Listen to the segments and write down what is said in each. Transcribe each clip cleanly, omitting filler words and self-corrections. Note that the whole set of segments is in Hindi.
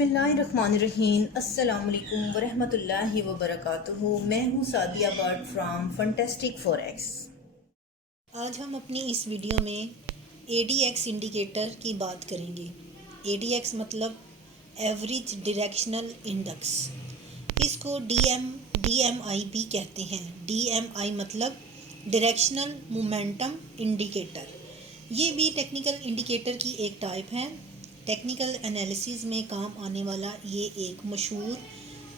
बिस्मिल्लाहिर्रहमानिर्रहीम अस्सलाम वालेकुम वरहमतुल्लाहि वबरकातुहू। मैं हूँ Sadia but from fantastic forex. आज हम अपनी इस वीडियो में ADX इंडिकेटर की बात करेंगे। ADX मतलब एवरेज डायरेक्शनल इंडेक्स। इसको DMI भी कहते हैं। DMI मतलब डायरेक्शनल मोमेंटम इंडिकेटर। ये भी टेक्निकल इंडिकेटर की एक टाइप है। टेक्निकल एनालिसिस में काम आने वाला ये एक मशहूर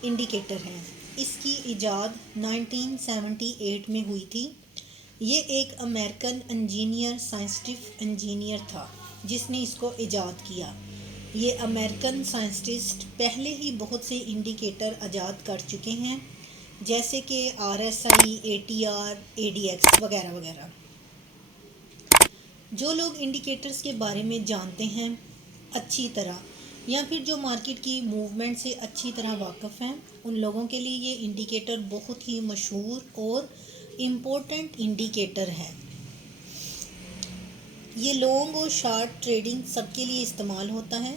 इंडिकेटर है। इसकी इजाद 1978 में हुई थी। ये एक अमेरिकन इंजीनियर, साइंटिफिक इंजीनियर था जिसने इसको इजाद किया। ये अमेरिकन साइंटिस्ट पहले ही बहुत से इंडिकेटर इजाद कर चुके हैं, जैसे कि RSI, ATR, ADX वगैरह वगैरह। जो लोग इंडिकेटर्स के बारे में जानते हैं अच्छी तरह, या फिर जो मार्केट की मूवमेंट से अच्छी तरह वाकिफ़ हैं, उन लोगों के लिए ये इंडिकेटर बहुत ही मशहूर और इम्पोर्टेंट इंडिकेटर है। ये लॉन्ग और शॉर्ट ट्रेडिंग सबके लिए इस्तेमाल होता है।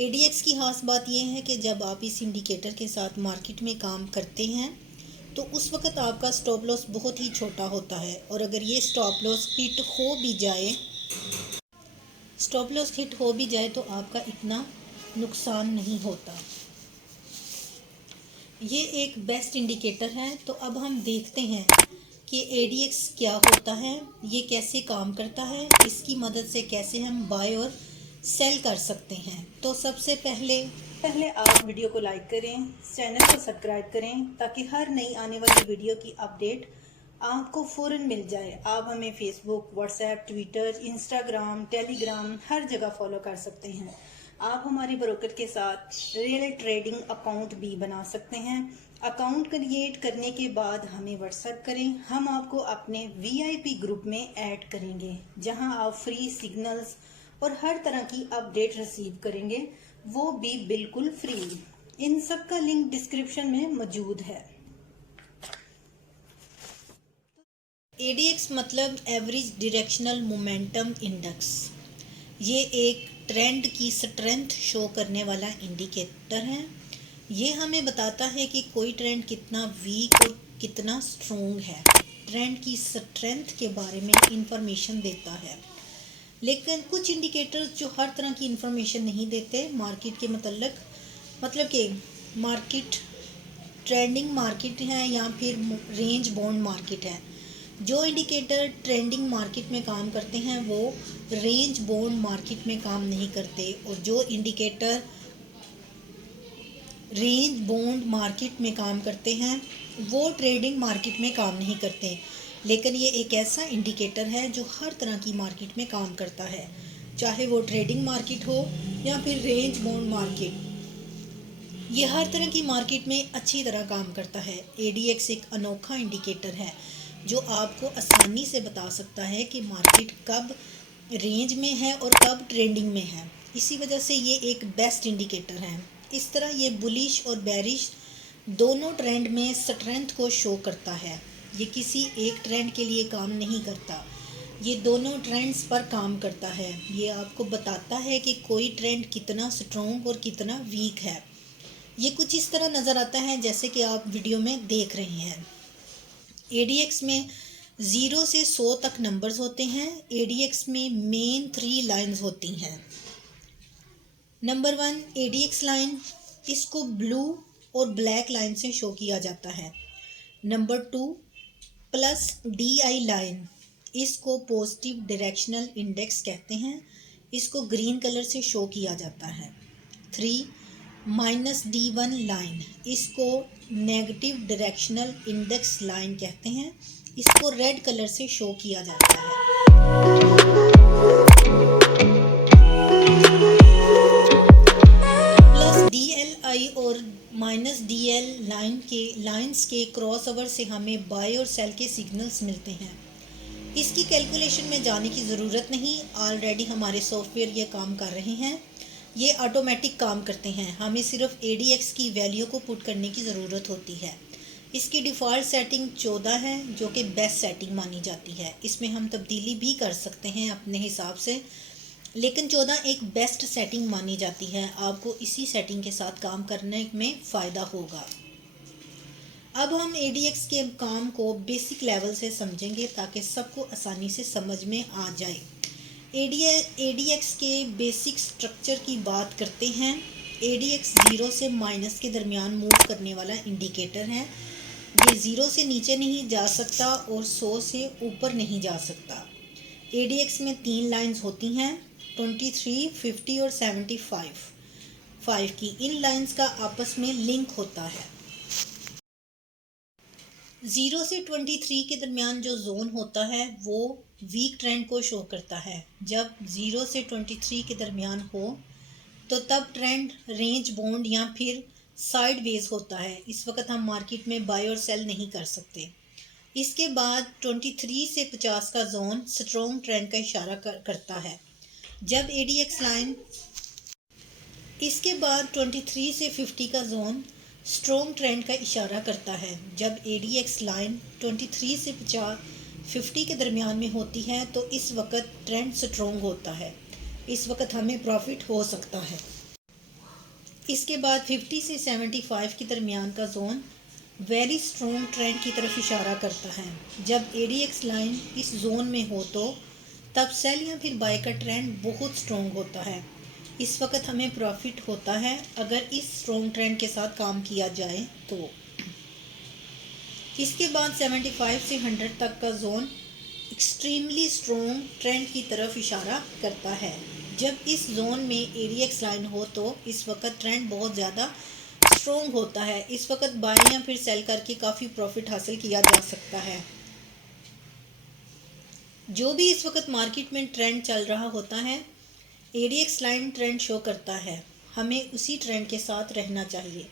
ADX की खास बात यह है कि जब आप इस इंडिकेटर के साथ मार्केट में काम करते हैं तो उस वक़्त आपका स्टॉप लॉस बहुत ही छोटा होता है, और अगर ये स्टॉप लॉस हिट हो भी जाए तो आपका इतना नुकसान नहीं होता। ये एक बेस्ट इंडिकेटर है। तो अब हम देखते हैं कि ADX क्या होता है, ये कैसे काम करता है, इसकी मदद से कैसे हम बाय और सेल कर सकते हैं। तो सबसे पहले आप वीडियो को लाइक करें, चैनल को सब्सक्राइब करें, ताकि हर नई आने वाली वीडियो की अपडेट आपको फ़ौरन मिल जाए। आप हमें Facebook, WhatsApp, Twitter, Instagram, Telegram हर जगह फॉलो कर सकते हैं। आप हमारे ब्रोकर के साथ रियल ट्रेडिंग अकाउंट भी बना सकते हैं। अकाउंट क्रिएट करने के बाद हमें व्हाट्सएप करें, हम आपको अपने VIP ग्रुप में ऐड करेंगे, जहां आप फ्री सिग्नल्स और हर तरह की अपडेट रिसीव करेंगे, वो भी बिल्कुल फ्री। इन सब का लिंक डिस्क्रिप्शन में मौजूद है। ADX मतलब एवरेज डायरेक्शनल मोमेंटम इंडेक्स। ये एक ट्रेंड की स्ट्रेंथ शो करने वाला इंडिकेटर है। ये हमें बताता है कि कोई ट्रेंड कितना वीक और कितना स्ट्रॉन्ग है। ट्रेंड की स्ट्रेंथ के बारे में इंफॉर्मेशन देता है। लेकिन कुछ इंडिकेटर्स जो हर तरह की इंफॉर्मेशन नहीं देते मार्केट के मतलब कि मार्केट ट्रेंडिंग मार्केट है या फिर रेंज बाउंड मार्केट है। जो इंडिकेटर ट्रेंडिंग मार्केट में काम करते हैं वो रेंज बाउंड मार्केट में काम नहीं करते, और जो इंडिकेटर रेंज बाउंड मार्केट में काम करते हैं वो ट्रेडिंग मार्केट में काम नहीं करते। लेकिन ये एक ऐसा इंडिकेटर है जो हर तरह की मार्केट में काम करता है, चाहे वो ट्रेडिंग मार्केट हो या फिर रेंज बाउंड मार्केट। ये हर तरह की मार्केट में अच्छी तरह काम करता है। ADX एक अनोखा इंडिकेटर है जो आपको आसानी से बता सकता है कि मार्केट कब रेंज में है और कब ट्रेंडिंग में है। इसी वजह से ये एक बेस्ट इंडिकेटर है। इस तरह ये बुलिश और बेरिश दोनों ट्रेंड में स्ट्रेंथ को शो करता है। ये किसी एक ट्रेंड के लिए काम नहीं करता, ये दोनों ट्रेंड्स पर काम करता है। ये आपको बताता है कि कोई ट्रेंड कितना स्ट्रॉन्ग और कितना वीक है। ये कुछ इस तरह नज़र आता है जैसे कि आप वीडियो में देख रहे हैं। ADX में 0 से 100 तक नंबर्स होते हैं। ADX में मेन 3 लाइंस होती हैं। नंबर 1 ADX लाइन, इसको ब्लू और ब्लैक लाइन से शो किया जाता है। नंबर 2 +DI लाइन, इसको पॉजिटिव डायरेक्शनल इंडेक्स कहते हैं, इसको ग्रीन कलर से शो किया जाता है। 3 -D1 लाइन, इसको नेगेटिव डायरेक्शनल इंडेक्स लाइन कहते हैं, इसको रेड कलर से शो किया जाता है। +DLI और -DL लाइंस के क्रॉसओवर से हमें बाय और सेल के सिग्नल्स मिलते हैं। इसकी कैलकुलेशन में जाने की ज़रूरत नहीं, ऑलरेडी हमारे सॉफ्टवेयर ये काम कर रहे हैं। ये ऑटोमेटिक काम करते हैं, हमें सिर्फ ADX की वैल्यू को पुट करने की ज़रूरत होती है। इसकी डिफ़ॉल्ट सेटिंग 14 है, जो कि बेस्ट सेटिंग मानी जाती है। इसमें हम तब्दीली भी कर सकते हैं अपने हिसाब से। लेकिन 14 एक बेस्ट सेटिंग मानी जाती है। आपको इसी सेटिंग के साथ काम करने में फ़ायदा होगा। अब हम ADX के काम को बेसिक लेवल से समझेंगे ताकि सबको आसानी से समझ में आ जाए। ADX के बेसिक स्ट्रक्चर की बात करते हैं। ADX 0 से माइनस के दरमियान मूव करने वाला इंडिकेटर है। ये 0 से नीचे नहीं जा सकता और 100 से ऊपर नहीं जा सकता। ADX में 3 लाइंस होती हैं, 23, 50 और 75 की। इन लाइंस का आपस में लिंक होता है। 0 से 23 के दरमियान जो जोन होता है वो वीक ट्रेंड को शो करता है। जब 0 से 23 के दरमियान हो तो तब ट्रेंड रेंज बाउंड या फिर साइडवेज होता है। इस वक्त हम मार्केट में बाय और सेल नहीं कर सकते। इसके बाद 23 से 50 का जोन स्ट्रॉन्ग ट्रेंड का इशारा करता है। जब ADX लाइन इसके बाद 23 से 50 का जोन स्ट्रॉन्ग ट्रेंड का इशारा करता है। जब ADX लाइन 23 से 50 के दरमियान में होती है तो इस वक्त ट्रेंड स्ट्रॉन्ग होता है। इस वक्त हमें प्रॉफिट हो सकता है। इसके बाद 50 से 75 के दरमियान का जोन वेरी स्ट्रॉन्ग ट्रेंड की तरफ इशारा करता है। जब ADX लाइन इस जोन में हो तो तब सेल या फिर बाय का ट्रेंड बहुत स्ट्रॉन्ग होता है। इस वक्त हमें प्रॉफिट होता है अगर इस स्ट्रॉन्ग ट्रेंड के साथ काम किया जाए तो। इसके बाद 75 से 100 तक का जोन एक्सट्रीमली स्ट्रॉन्ग ट्रेंड की तरफ इशारा करता है। जब इस जोन में ADX लाइन हो तो इस वक्त ट्रेंड बहुत ज़्यादा स्ट्रॉन्ग होता है। इस वक्त बाय या फिर सेल करके काफ़ी प्रॉफिट हासिल किया जा सकता है। जो भी इस वक्त मार्केट में ट्रेंड चल रहा होता है, ADX लाइन ट्रेंड शो करता है। हमें उसी ट्रेंड के साथ रहना चाहिए।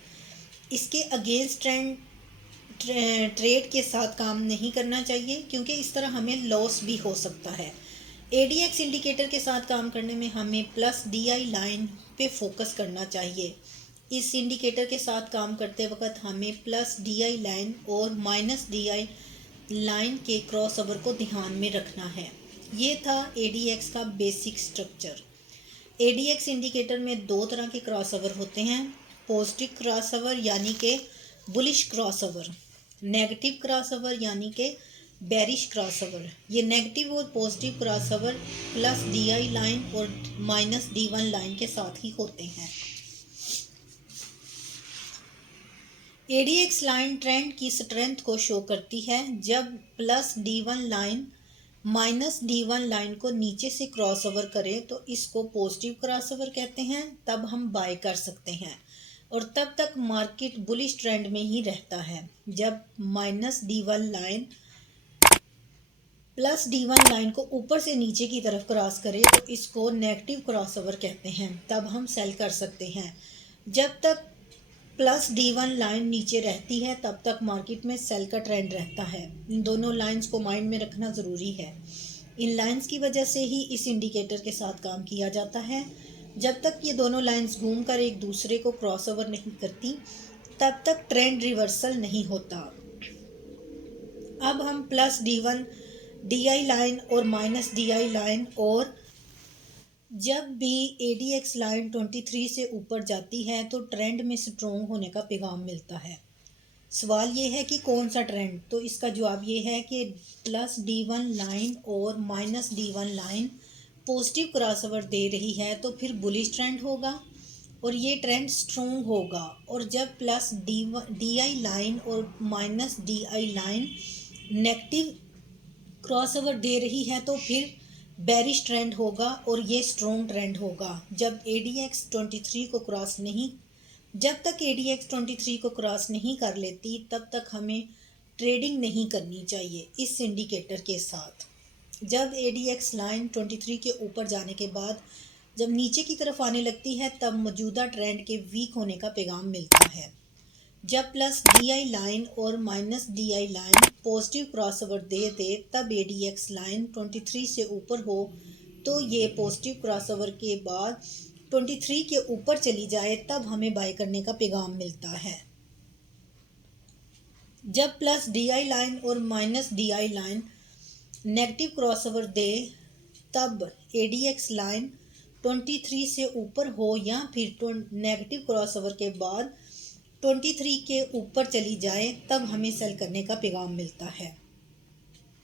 इसके अगेंस्ट ट्रेड के साथ काम नहीं करना चाहिए क्योंकि इस तरह हमें लॉस भी हो सकता है। ADX इंडिकेटर के साथ काम करने में हमें प्लस DI लाइन पे फोकस करना चाहिए। इस इंडिकेटर के साथ काम करते वक्त हमें प्लस DI लाइन और माइनस DI लाइन के क्रॉस ओवर को ध्यान में रखना है। ये था ADX का बेसिक स्ट्रक्चर। ADX इंडिकेटर में 2 तरह के क्रॉस ओवर होते हैं। पॉजिटिव क्रॉस ओवर यानी कि bullish cross over, negative cross over यानी कि बेरिश क्रॉस ओवर। ये नेगेटिव और positive cross over plus DI line और माइनस D1 लाइन के साथ ही होते हैं। ADX लाइन ट्रेंड की स्ट्रेंथ को शो करती है। जब plus D1 line minus D1 line को नीचे से क्रॉस ओवर करे तो इसको पॉजिटिव क्रॉस ओवर कहते हैं। तब हम बाय कर सकते हैं और तब तक मार्केट बुलिश ट्रेंड में ही रहता है। जब minus D1 line plus D1 line को ऊपर से नीचे की तरफ क्रॉस करे तो इसको नेगेटिव क्रॉस ओवर कहते हैं। तब हम सेल कर सकते हैं। जब तक प्लस D1 लाइन नीचे रहती है तब तक मार्केट में सेल का ट्रेंड रहता है। इन दोनों लाइंस को माइंड में रखना ज़रूरी है। इन लाइंस की वजह से ही इस इंडिकेटर के साथ काम किया जाता है। जब तक ये दोनों लाइंस घूमकर एक दूसरे को क्रॉस ओवर नहीं करती तब तक ट्रेंड रिवर्सल नहीं होता। अब हम प्लस D1 DI लाइन और माइनस DI लाइन और जब भी ADX लाइन 23 से ऊपर जाती है तो ट्रेंड में स्ट्रॉन्ग होने का पैगाम मिलता है। सवाल ये है कि कौन सा ट्रेंड, तो इसका जवाब ये है कि प्लस D1 लाइन और minus D1 line positive crossover दे रही है तो फिर बुलिश ट्रेंड होगा और ये ट्रेंड स्ट्रॉन्ग होगा। और जब प्लस DI लाइन और minus DI line negative crossover दे रही है तो फिर बेरिश ट्रेंड होगा और ये स्ट्रॉन्ग ट्रेंड होगा। जब तक ADX 23 को क्रॉस नहीं कर लेती तब तक हमें ट्रेडिंग नहीं करनी चाहिए इस इंडिकेटर के साथ। जब ADX लाइन 23 के ऊपर जाने के बाद जब नीचे की तरफ आने लगती है तब मौजूदा ट्रेंड के वीक होने का पैगाम मिलता है। जब प्लस DI लाइन और minus DI line positive crossover दे तब ADX लाइन 23 से ऊपर हो तो ये पॉजिटिव क्रॉसओवर के बाद 23 के ऊपर चली जाए तब हमें बाय करने का पैगाम मिलता है। जब प्लस DI लाइन और minus DI line negative crossover दे तब ADX लाइन 23 से ऊपर हो या फिर नेगेटिव क्रॉसओवर के बाद 23 के ऊपर चली जाए, तब हमें सेल करने का पैगाम मिलता है।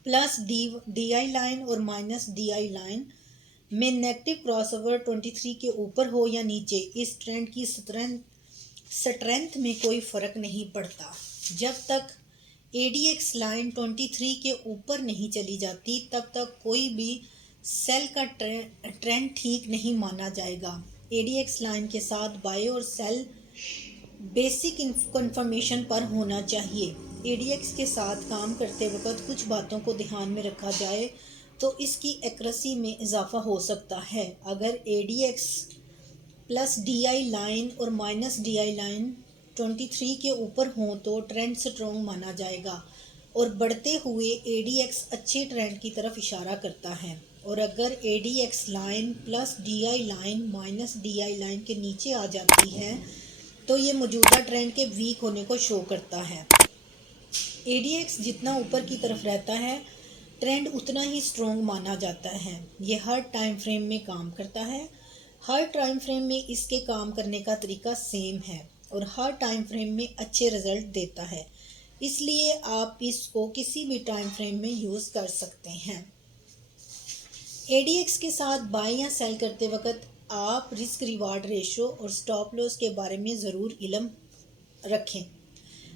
प्लस डी आई लाइन और माइनस डी आई लाइन में नेगेटिव क्रॉसओवर 23 के ऊपर हो या नीचे, इस ट्रेंड की स्ट्रेंथ में कोई फ़र्क नहीं पड़ता। जब तक ADX लाइन 23 के ऊपर नहीं चली जाती, तब तक कोई भी सेल का ट्रेंड ठीक नहीं माना जाएगा। ADX लाइन के साथ बाय और सेल बेसिक कंफर्मेशन पर होना चाहिए। ADX के साथ काम करते वक्त कुछ बातों को ध्यान में रखा जाए तो इसकी एक्यूरेसी में इजाफा हो सकता है। अगर ADX प्लस DI लाइन और माइनस DI लाइन 23 के ऊपर हों तो ट्रेंड स्ट्रॉन्ग माना जाएगा और बढ़ते हुए ADX अच्छे ट्रेंड की तरफ इशारा करता है। और अगर ADX line plus DI line minus DI line के नीचे आ जाती है तो ये मौजूदा ट्रेंड के वीक होने को शो करता है। ADX जितना ऊपर की तरफ रहता है, ट्रेंड उतना ही स्ट्रॉन्ग माना जाता है। ये हर टाइम फ्रेम में काम करता है। हर टाइम फ्रेम में इसके काम करने का तरीका सेम है और हर टाइम फ्रेम में अच्छे रिजल्ट देता है, इसलिए आप इसको किसी भी टाइम फ्रेम में यूज़ कर सकते हैं। ADX के साथ बाय या सेल करते वक्त आप रिस्क रिवार्ड रेशो और स्टॉप लॉस के बारे में ज़रूर इल्म रखें।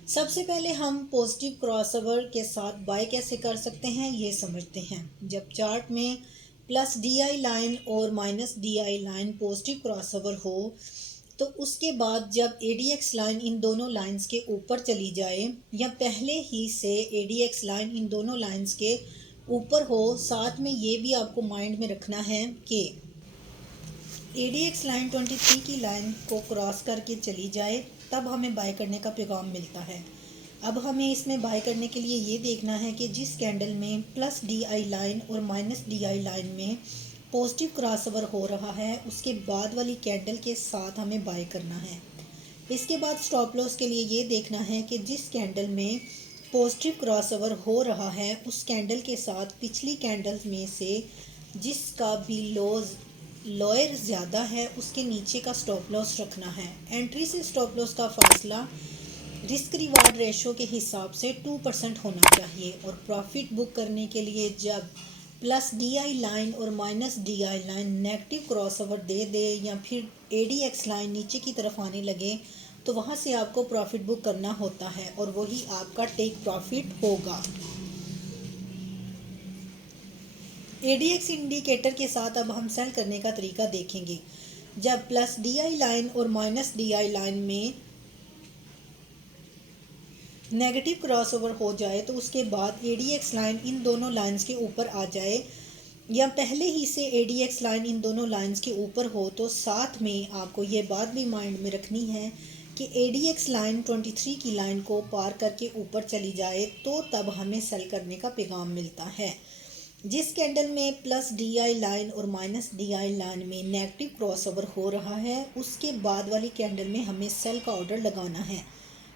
सबसे पहले हम पॉजिटिव क्रॉसओवर के साथ बाय कैसे कर सकते हैं ये समझते हैं। जब चार्ट में प्लस DI लाइन और minus DI line positive crossover हो तो उसके बाद जब ADX लाइन इन दोनों लाइंस के ऊपर चली जाए या पहले ही से ADX लाइन इन दोनों लाइंस के ऊपर हो, साथ में ये भी आपको माइंड में रखना है कि ADX लाइन 23 की लाइन को क्रॉस करके चली जाए, तब हमें बाय करने का पैगाम मिलता है। अब हमें इसमें बाय करने के लिए ये देखना है कि जिस कैंडल में प्लस DI लाइन और माइनस DI लाइन में पॉजिटिव क्रॉसओवर हो रहा है, उसके बाद वाली कैंडल के साथ हमें बाय करना है। इसके बाद स्टॉप लॉस के लिए ये देखना है कि जिस कैंडल में पॉजिटिव क्रॉसओवर हो रहा है, उस कैंडल के साथ पिछली कैंडल्स में से जिसका भी लोअर ज़्यादा है उसके नीचे का स्टॉप लॉस रखना है। एंट्री से स्टॉप लॉस का फासला रिस्क रिवार्ड रेशो के हिसाब से 2% होना चाहिए और प्रॉफिट बुक करने के लिए जब प्लस DI लाइन और minus DI line negative crossover दे या फिर ADX लाइन नीचे की तरफ आने लगे तो वहाँ से आपको प्रॉफिट बुक करना होता है और वही आपका टेक प्रॉफिट होगा। ADX इंडिकेटर के साथ अब हम सेल करने का तरीका देखेंगे। जब प्लस DI लाइन और माइनस DI लाइन में नेगेटिव क्रॉसओवर हो जाए तो उसके बाद ADX लाइन इन दोनों लाइंस के ऊपर आ जाए या पहले ही से ADX लाइन इन दोनों लाइंस के ऊपर हो, तो साथ में आपको ये बात भी माइंड में रखनी है कि ADX लाइन 23 की लाइन को पार करके ऊपर चली जाए तो तब हमें सेल करने का पैगाम मिलता है। जिस कैंडल में प्लस DI लाइन और माइनस DI लाइन में नेगेटिव क्रॉसओवर हो रहा है, उसके बाद वाली कैंडल में हमें सेल का ऑर्डर लगाना है।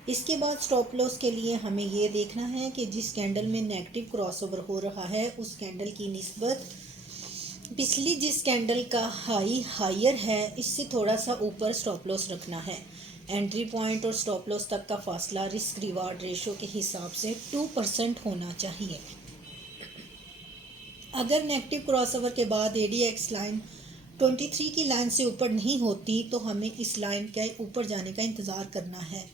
इसके बाद स्टॉप लॉस के लिए हमें ये देखना है कि जिस कैंडल में नेगेटिव क्रॉसओवर हो रहा है उस कैंडल की निस्बत पिछली जिस कैंडल का हाई हायर है इससे थोड़ा सा ऊपर स्टॉप लॉस रखना है। एंट्री पॉइंट और स्टॉप लॉस तक का फासला रिस्क रिवार्ड रेशो के हिसाब से 2% होना चाहिए। अगर नेगेटिव क्रॉसओवर के बाद ADX लाइन 23 की लाइन से ऊपर नहीं होती तो हमें इस लाइन के ऊपर जाने का इंतज़ार करना है।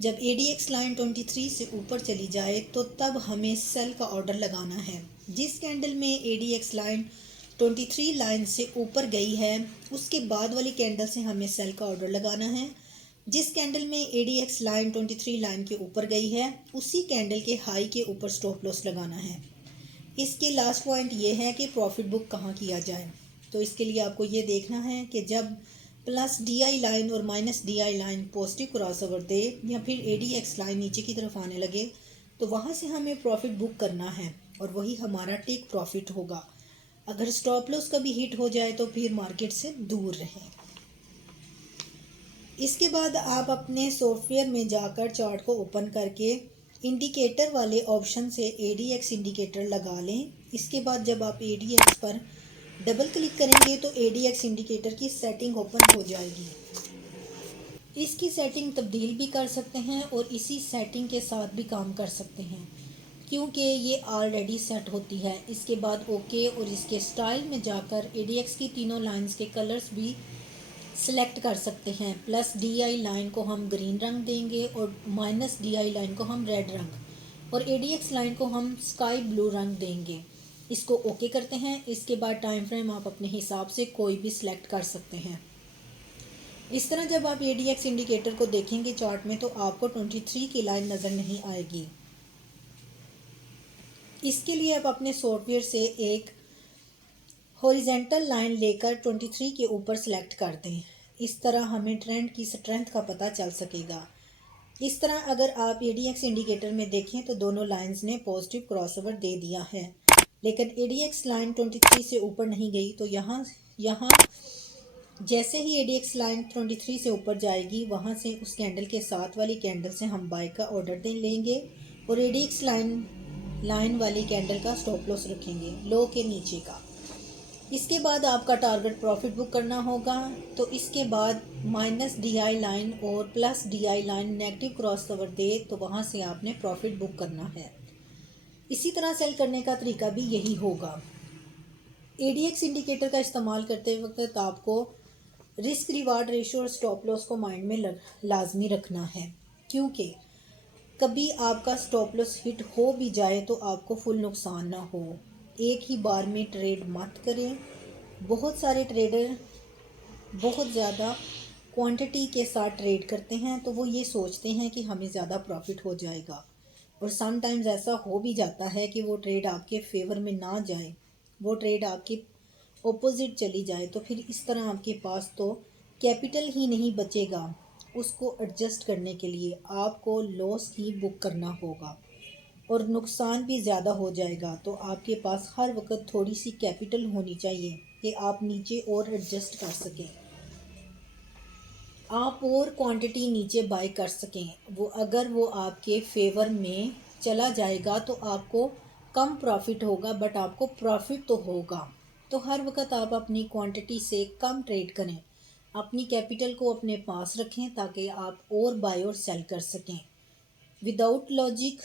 जब ADX लाइन 23 से ऊपर चली जाए तो तब हमें सेल का ऑर्डर लगाना है। जिस कैंडल में ADX लाइन 23 लाइन से ऊपर गई है उसके बाद वाली कैंडल से हमें सेल का ऑर्डर लगाना है। जिस कैंडल में ADX लाइन 23 लाइन के ऊपर गई है उसी कैंडल के हाई के ऊपर स्टॉप लॉस लगाना है। इसके लास्ट पॉइंट ये है कि प्रॉफिट बुक कहाँ किया जाए। तो इसके लिए आपको ये देखना है कि जब प्लस DI लाइन और minus DI line positive crossover दे या फिर ADX लाइन नीचे की तरफ आने लगे तो वहाँ से हमें प्रॉफिट बुक करना है और वही हमारा टेक प्रॉफिट होगा। अगर स्टॉप लॉस कभी हिट हो जाए तो फिर मार्केट से दूर रहें। इसके बाद आप अपने सॉफ्टवेयर में जाकर चार्ट को ओपन करके इंडिकेटर वाले ऑप्शन से ADX इंडिकेटर लगा लें। इसके बाद जब आप ADX पर डबल क्लिक करेंगे तो ADX इंडिकेटर की सेटिंग ओपन हो जाएगी। इसकी सेटिंग तब्दील भी कर सकते हैं और इसी सेटिंग के साथ भी काम कर सकते हैं, क्योंकि ये ऑलरेडी सेट होती है। इसके बाद ओके और इसके स्टाइल में जाकर ADX की तीनों लाइंस के कलर्स भी सिलेक्ट कर सकते हैं। प्लस DI लाइन को हम ग्रीन रंग देंगे और माइनस DI लाइन को हम रेड रंग और ADX लाइन को हम स्काई ब्लू रंग देंगे। इसको ओके करते हैं। इसके बाद टाइम फ्रेम आप अपने हिसाब से कोई भी सिलेक्ट कर सकते हैं। इस तरह जब आप ADX इंडिकेटर को देखेंगे चार्ट में तो आपको 23 की लाइन नज़र नहीं आएगी। इसके लिए आप अपने सॉफ्टवेयर से एक हॉरिजेंटल लाइन लेकर 23 के ऊपर सेलेक्ट कर दें। इस तरह हमें ट्रेंड की स्ट्रेंथ का पता चल सकेगा। इस तरह अगर आप ADX इंडिकेटर में देखें तो दोनों लाइंस ने पॉजिटिव क्रॉसओवर दे दिया है, लेकिन ADX लाइन 23 से ऊपर नहीं गई। तो यहाँ जैसे ही ADX लाइन 23 से ऊपर जाएगी वहाँ से उस कैंडल के साथ वाली कैंडल से हम बाय का ऑर्डर दे लेंगे और ADX लाइन वाली कैंडल का स्टॉप लॉस रखेंगे लो के नीचे का। इसके बाद आपका टारगेट प्रॉफिट बुक करना होगा। तो इसके बाद माइनस DI लाइन और plus DI line negative cross over दे तो वहाँ से आपने प्रॉफिट बुक करना है। इसी तरह सेल करने का तरीका भी यही होगा। ADX इंडिकेटर का इस्तेमाल करते वक्त आपको रिस्क रिवार्ड रेशो और स्टॉप लॉस को माइंड में लाजमी रखना है, क्योंकि कभी आपका स्टॉप लॉस हिट हो भी जाए तो आपको फुल नुकसान ना हो। एक ही बार में ट्रेड मत करें। बहुत सारे ट्रेडर बहुत ज़्यादा क्वांटिटी के साथ ट्रेड करते हैं तो वो ये सोचते हैं कि हमें ज़्यादा प्रॉफिट हो जाएगा, और समटाइम्स ऐसा हो भी जाता है कि वो ट्रेड आपके फेवर में ना जाए, वो ट्रेड आपके ऑपोजिट चली जाए। तो फिर इस तरह आपके पास तो कैपिटल ही नहीं बचेगा। उसको एडजस्ट करने के लिए आपको लॉस ही बुक करना होगा और नुकसान भी ज़्यादा हो जाएगा। तो आपके पास हर वक्त थोड़ी सी कैपिटल होनी चाहिए कि आप नीचे और एडजस्ट कर सकें, आप और क्वांटिटी नीचे बाय कर सकें। अगर वो आपके फेवर में चला जाएगा तो आपको कम प्रॉफिट होगा, बट आपको प्रॉफिट तो होगा। तो हर वक्त आप अपनी क्वांटिटी से कम ट्रेड करें, अपनी कैपिटल को अपने पास रखें ताकि आप और बाय और सेल कर सकें। Without logic,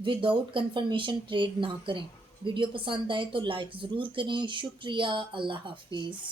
without confirmation trade ना करें। वीडियो पसंद आए तो लाइक ज़रूर करें। शुक्रिया। अल्लाह हाफिज़।